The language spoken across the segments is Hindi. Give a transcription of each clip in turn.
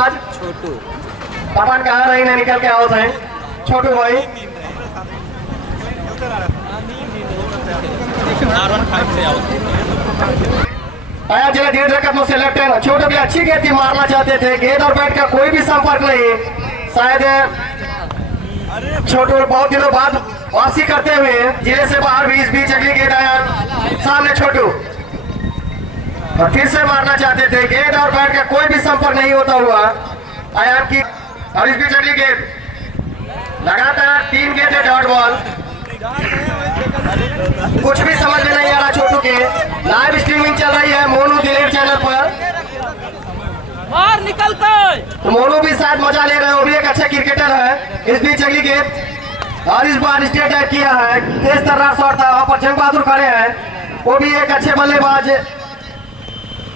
बल्लेबाज छोटू अपन कहाँ रही ना निकल के आओ थे छोटू भाई आया जिला डेढ़ रकम से लेफ्ट हैंड छोटू भी अच्छी गेंद थी मारना चाहते थे गेंद और बैट का कोई भी संपर्क नहीं शायद छोटू बहुत दिनों बाद वापसी करते हुए जिले से बाहर भी इस बीच अगली गेंद आया सामने छोटू और फिर से मारना चाहते थे गेंद और बैट का कोई भी संपर्क नहीं होता हुआ आयाम की और इस बीच अगली गेंद लगातार 3 गेंद है डॉट बॉल कुछ भी समझ में नहीं आ रहा छोटू के लाइव स्ट्रीमिंग चल रही है मोनू दिलेर चैनल पर बाहर निकलता तो मोनू भी शायद मजा ले रहे हैं वो भी एक अच्छा क्रिकेटर है इस बीच अगली गेंद और इस बार स्टेट डाइव किया है तेज तर्रार शॉट था वहां पर जंग बहादुर खड़े हैं वो भी एक अच्छे बल्लेबाज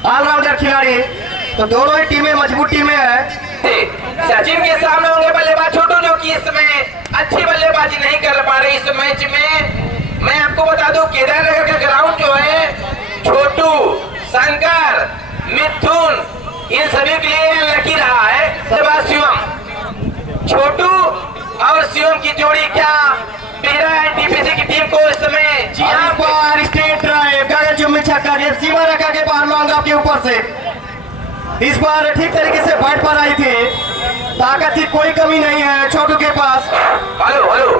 ऑलराउंडर खिलाड़ी तो दोनों ही टीमें मजबूत टीमें हैं सचिन के सामने होंगे बल्लेबाज छोटू जो कि इस समय अच्छी बल्लेबाजी नहीं कर पा रहे इस मैच में मैं आपको बता दूं केदारनगर का ग्राउंड जो है छोटू शंकर मिथुन इन सभी के लिए लकी रहा है बल्लेबाज शिवम छोटू और शिवम की जोड़ी क्या तेरा एनटीपीसी की टीम को इस समय स्टेट ड्राइव गगन चुम्बी छक्का गेंद सीमा रेखा के बाहर लॉन्ग ऑफ के ऊपर से इस बार ठीक तरीके से बैट पर आई थी ताकत की कोई कमी नहीं है छोटू के पास हेलो हेलो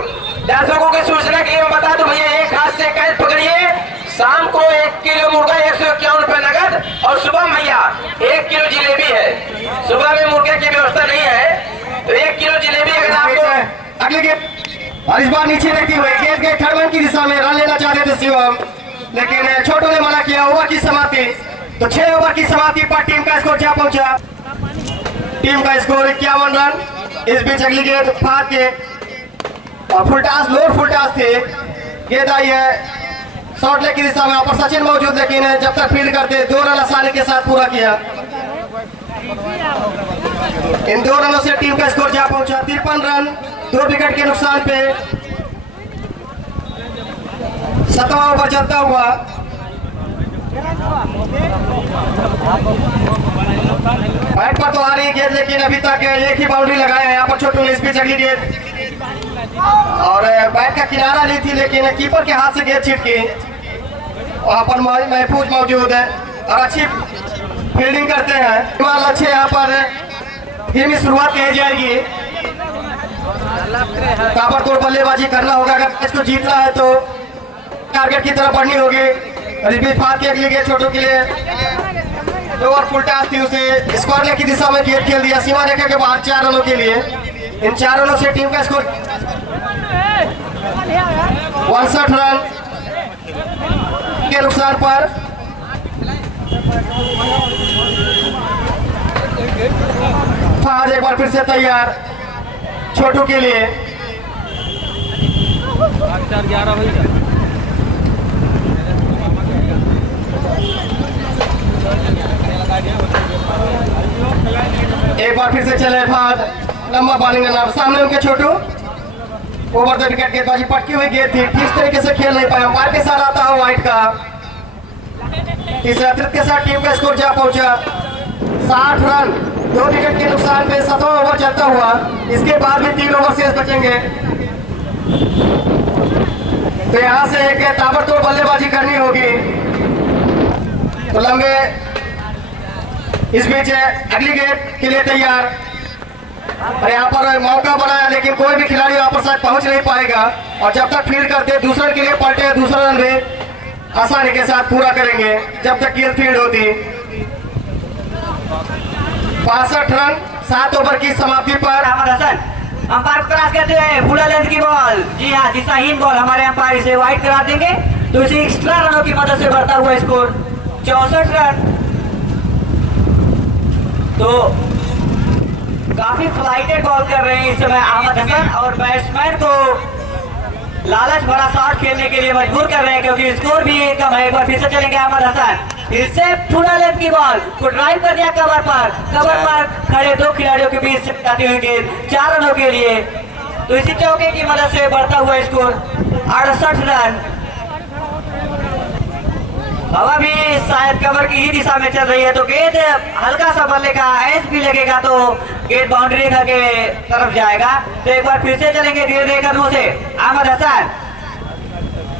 दर्शकों की सूचना के लिए मैं बता दूं भैया एक हाथ से कैच पकड़िए शाम को 1 किलो मुर्गा 151 रुपए नगद और सुबह भैया 1 किलो जिलेबी है सुबह में मुर्गे की व्यवस्था नहीं है तो 1 किलो जिलेबी अगर आपको अगले गेंद और इस बार नीचे देखती हुई गेंद के थर्ड मैन की दिशा में रन लेना चाहते थे शिवम लेकिन छोटू ने मना किया ओवर की समाप्ति तो 6 ओवर की समाप्ति पर टीम का स्कोर क्या पहुंचा टीम का स्कोर 51 रन इस बीच अगली गेंद फाड़ के और फुलटास लोड फुलटास थे गेंद आई है शॉर्ट लेग की दिशा में यहाँ पर सचिन मौजूद लेकिन जब तक फील्ड करते 2 रन आसानी के साथ पूरा किया इन 2 रनों से टीम का स्कोर क्या पहुंचा 53 रन 2 विकेट के नुकसान पे 7वां ओवर चलता हुआ बैट पर तो आ रही गेंद लेकिन अभी तक एक ही बाउंड्री लगाया है यहाँ पर छोटू ने इस बीच अगली गेंद और बैट का किनारा ली थी लेकिन कीपर के हाथ से गेंद छिटकी वहाँ पर महफूज मौजूद है और अच्छी फील्डिंग करते हैं अच्छे यहाँ पर धीमी शुरुआत की जाएगी ताबड़तोड़ बल्लेबाजी करना होगा अगर इसको जीतना है तो टारगेट की तरफ बढ़नी होगी और इस बीच फाड़ के अगली गेंद छोटू के लिए 2 ओवर फुल टास्क थी उसे स्क्वायर लेग की दिशा में गेंद खेल दिया सीमा रेखा के बाहर 4 रनों के लिए इन 4 रनों से टीम का स्कोर 62 रन के नुकसान पर फाड़ एक बार फिर से तैयार छोटू के लिए 4-11 एक बार फिर से चले फाड़ लंबा बॉलिंग नाम सामने उनके छोटू ओवर द विकेट गेंदबाजी पटकी हुई गेंद थी ठीक तरीके से खेल नहीं पाया अंपायर के साथ आता है वाइट का तीसरा ट्रिप के साथ टीम का स्कोर जा पहुंचा 60 रन 2 विकेट के नुकसान पे 7वां ओवर चलता हुआ इसके बाद भी 3 ओवर शेष बचेंगे तो यहाँ से एक ताबड़तोड़ बल्लेबाजी करनी होगी तो लंबे इस बीच अगली गेंद के लिए तैयार और यहाँ पर मौका बनाया लेकिन कोई भी खिलाड़ी यहाँ पर शायद पहुंच नहीं पाएगा और जब तक फील्ड करते दूसरे के लिए पलटे दूसरा रन भी आसानी के साथ पूरा करेंगे जब तक गेंद फील्ड होती 65 रन 7 ओवर की समाप्ति पर अहमद हसन अंपायर क्रॉस करते हैं फुल लेंथ की बॉल जी हाँ दिशाहीन बॉल हमारे अंपायर इसे वाइड करा देंगे तो इसे एक्स्ट्रा रनों की मदद से बढ़ता हुआ स्कोर 64 रन तो काफी फ्लाइटेड बॉल कर रहे हैं इस समय अहमद हसन और बैट्समैन को लालच भरा शॉट खेलने के लिए मजबूर कर रहे हैं क्योंकि स्कोर भी कम है। एक बार फिर से चलेंगे अहमद हसन फिर से फुल लेंथ की बॉल को ड्राइव कर दिया कवर पर खड़े 2 खिलाड़ियों के बीच से जाती हुई गेंद 4 रनों के लिए तो इसी चौके की मदद से बढ़ता हुआ स्कोर 68 रन हवा भी शायद कवर की ही दिशा में चल रही है, तो गेंद हल्का सा बल्ले का एस भी लगेगा तो गेंद बाउंड्री रेखा के तरफ जाएगा। तो एक बार फिर से चलेंगे धीरे धीरे कदमों से। अहमद हसन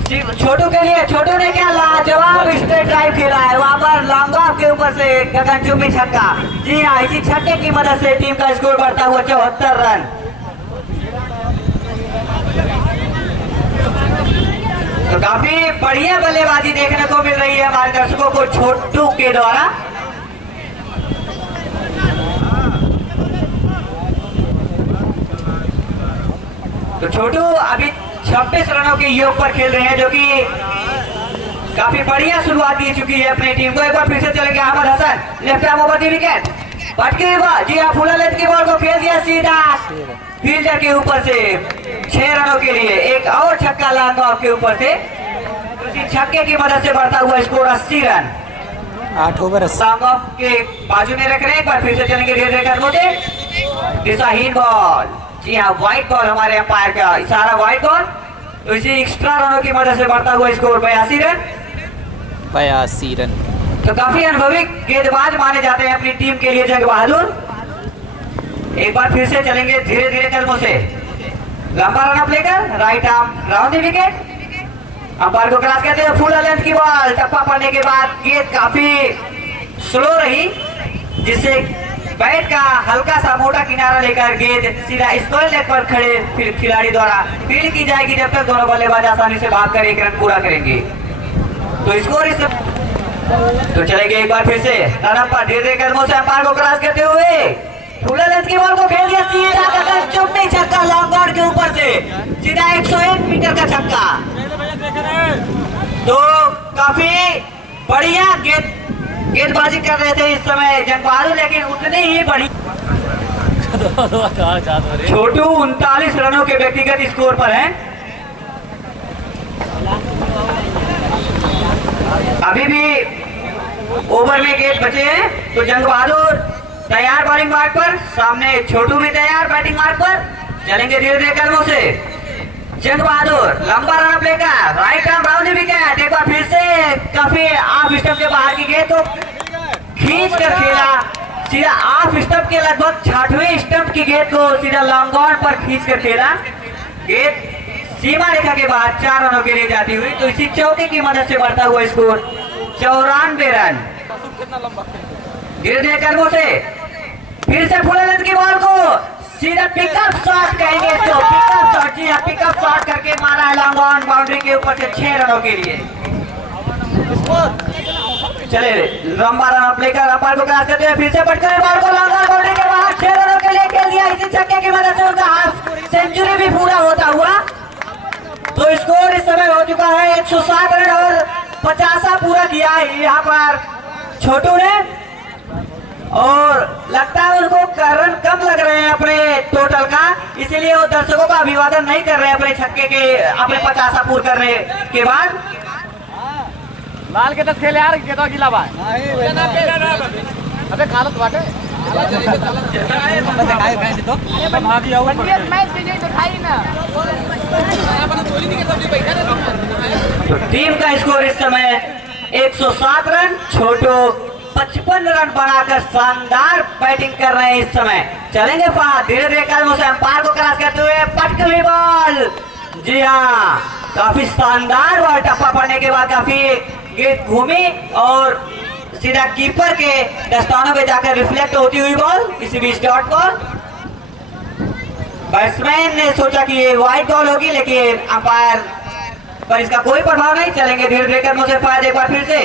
छोटू के लिए, छोटू ने क्या लाजवाब स्ट्रेट ड्राइव खेला है, वहां पर लॉन्ग ऑफ के ऊपर से गगनचुंबी छक्का। जी हाँ, इसी छक्के की मदद से टीम का स्कोर बढ़ता हुआ 74 रन। तो काफी बढ़िया बल्लेबाजी देखने को मिल रही है हमारे दर्शकों को छोटू के द्वारा। तो छोटू अभी 26 रनों के योग पर खेल रहे हैं, जो कि काफी बढ़िया शुरुआत दी चुकी है अपनी टीम को। एक बार फिर से चलेंगे Ahmad Hasan, left arm over the wicket, पटकी बॉल। जी हाँ, फुल लेंथ की बॉल को खेल दिया सीधा फील्डर के ऊपर से 6 रनों के लिए। एक और छक्का लॉन्ग ऑफ के ऊपर से, उसी छक्के की मदद से बढ़ता हुआ score 80 run. 8 over long off के बाजू में रख रहे हैं। एक बार फिर से चलेंगे धीरे धीरे करते दिशाहीन बॉल। जी हाँ, व्हाइट बॉल, हमारे अंपायर का इशारा व्हाइट बॉल। तो इसी एक्स्ट्रा रनों की मदद से बढ़ता हुआ स्कोर 82 रन। 82 रन। तो काफी अनुभवी गेंदबाज माने जाते हैं अपनी टीम के लिए जंग बहादुर। एक बार फिर से चलेंगे धीरे धीरे कदमों से। लंबा रन अप लेकर right arm round the wicket, umpire को क्रॉस करते हुए फुल लेंथ की बॉल। टप्पा पड़ने के बाद गेंद काफी स्लो रही, जिससे बैट का हल्का सा मोटा किनारा लेकर गेंद सीधा स्क्वायर लेग पर खड़े खिलाड़ी द्वारा फील्ड की जाएगी, जब तक दोनों बल्लेबाज आसानी से भागकर 1 रन पूरा करेंगे। तो स्कोर इस तो चलेंगे एक बार फिर से रन अप पर धीरे धीरे कदमों से अंपायर को क्रॉस करते हुए फुल लेंथ की बॉल को खेल दिया सीधा गगनचुंबी छक्का लॉन्ग ऑन के ऊपर से, सीधा 101 मीटर का छक्का। तो काफी बढ़िया गेंदबाजी कर रहे थे इस समय जंग बहादुर, लेकिन उतनी ही बड़ी छोटू 39 रनों के व्यक्तिगत स्कोर पर है। अभी भी ओवर में गेंद बचे हैं, तो जंग बहादुर तैयार बॉलिंग मार्क पर, सामने छोटू भी तैयार बैटिंग मार्क पर। चलेंगे धीरे धीरे कदमों से। जंग बहादुर लंबा रन अप लेकर right arm round the wicket. एक बार फिर से काफी ऑफ स्टंप के बाहर की गेंद को खींच कर खेला, सीधा ऑफ स्टंप के लगभग 60वें स्टंप की गेंद को सीधा लॉन्ग ऑन पर खींच कर खेला। गेंद सीमा रेखा के बाद 4 रनों के लिए जाती हुई। तो इसी चौके की मदद से बढ़ता हुआ स्कोर 94 रन। धीरे धीरे कदमों से फिर से फुल लेंथ की बॉल को सीधा पिकअप शॉट कहेंगे इसको, पिकअप शॉट। जी हाँ, पिकअप शॉट करके मारा है लॉन्ग ऑन बाउंड्री के ऊपर से 6 रनों के लिए। चले लंबा रन अप लेकर अंपायर को क्रॉस करते हुए फिर से पटके बॉल को लॉन्ग ऑन बाउंड्री के बाद 6 रनों के लिए खेल दिया। इसी छक्के की मदद से उनका हाफ सेंचुरी भी पूरा होता हुआ। तो स्कोर इस समय हो चुका है 107 रन और 50 पूरा किया है यहाँ पर छोटू ने, और लगता है उनको रन कम लग रहे हैं अपने टोटल का, इसीलिए वो दर्शकों का अभिवादन नहीं कर रहे हैं अपने छक्के के, अपने 50 पूर्ण करने के बाद। लाल के 10 खेले यार, के तो गिला बा अबे कालत बाटे दिखाई भैंस तो भागी आओ मैच नहीं दिखाई ना। तो टीम का स्कोर इस समय 107 रन, छोटू 55 रन बनाकर शानदार बैटिंग कर रहे हैं इस समय। चलेंगे धीरे धीरे कदमों से अंपायर को क्रॉस करते हुए पटकी हुई बॉल। जी हाँ, काफी शानदार बॉल, टप्पा पड़ने के बाद काफी गेंद घूमी और सीधा कीपर के दस्तानों पे जाकर रिफ्लेक्ट होती हुई बॉल, इसी बीच डॉट बॉल। बैट्समैन ने सोचा कि ये वाइड बॉल होगी, लेकिन अंपायर पर इसका कोई प्रभाव नहीं। चलेंगे धीरे धीरे कदमों से फायदे एक बार फिर से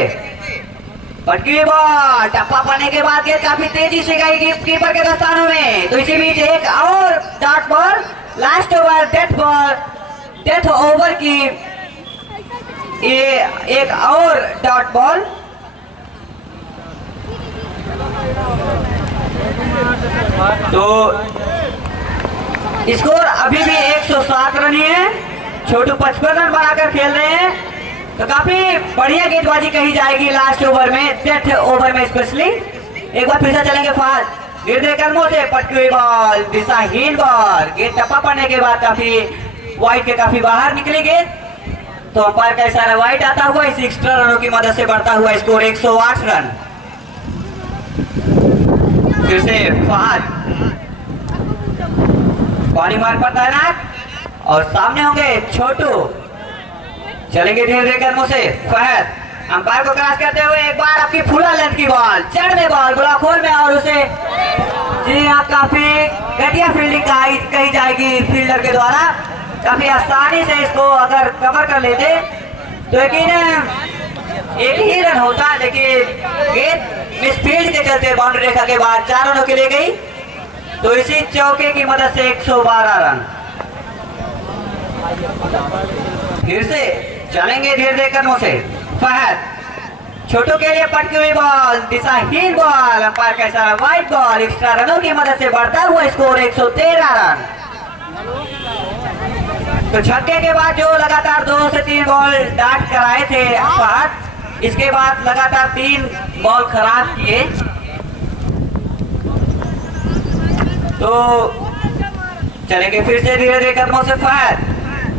पटकी बॉल, टप्पा पड़ने के बाद गेंद काफी तेजी से गई कीपर के दस्तानों में। तो इसी बीच एक और dot ball, last over death over की ये एक और डॉट बॉल। तो स्कोर अभी भी 107 रन ही है, छोटू 55 रन बनाकर खेल रहे हैं। तो काफी बढ़िया गेंदबाजी कही जाएगी लास्ट ओवर में, डेथ ओवर में स्पेशली। एक बार फिर से चलेंगे फास्ट धीरे धीरे कदमों से पटकी हुई बॉल, दिशाहीन बॉल, गेंद टप्पा पड़ने के बाद काफी वाइड के काफी बाहर निकली गेंद। तो अंपायर का इशारा वाइड आता हुआ इस एक्स्ट्रा रनों की मदद से बढ़ता हुआ स्कोर 108 रन। फिर से फहद पानी मार पर तैनात और सामने होंगे छोटू। चलेंगे धीरे धीरे कदमों से फहद अंपायर को क्रॉस करते हुए एक बार आपकी फुला लेंथ की बॉल चढ़ में बॉल ब्लॉक होल में और उसे जी हाँ काफी घटिया फील्डिंग कही जाएगी फील्डर के द्वारा। काफी आसानी से इसको अगर कवर कर लेते तो यकीनन एक ही रन होता, लेकिन गेंद मिसफील्ड के चलते बाउंड्री रेखा के बाद 4 रनों के लिए गई। तो इसी चौके की मदद से 112 रन। फिर से चलेंगे धीरे धीरे कदमों से फहद छोटू के लिए पटकी हुई बॉल दिशाहीन बॉल अंपायर का इशारा वाइड बॉल एक्स्ट्रा रनों की मदद से बढ़ता हुआ स्कोर 113 रन। तो छक्के के बाद जो लगातार 2 से 3 बॉल डाट कराए थे फहद, इसके बाद लगातार 3 बॉल खराब किए। तो चलेंगे फिर से धीरे धीरे कदमों से फहद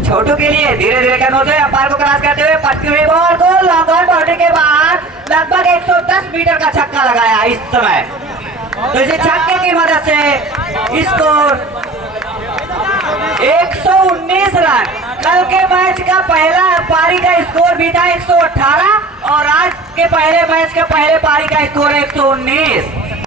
छोटू के लिए धीरे धीरे कदमों से अंपायर को क्रॉस करते हुए पटकी हुई बॉल को लॉन्ग ऑन बाउंड्री के बाद लगभग 110 मीटर का छक्का लगाया इस समय। तो इसे छक्के की मदद से स्कोर 119 रन। कल के मैच का पहला पारी का स्कोर भी था 118 और आज के पहले मैच का पहले पारी का स्कोर 119।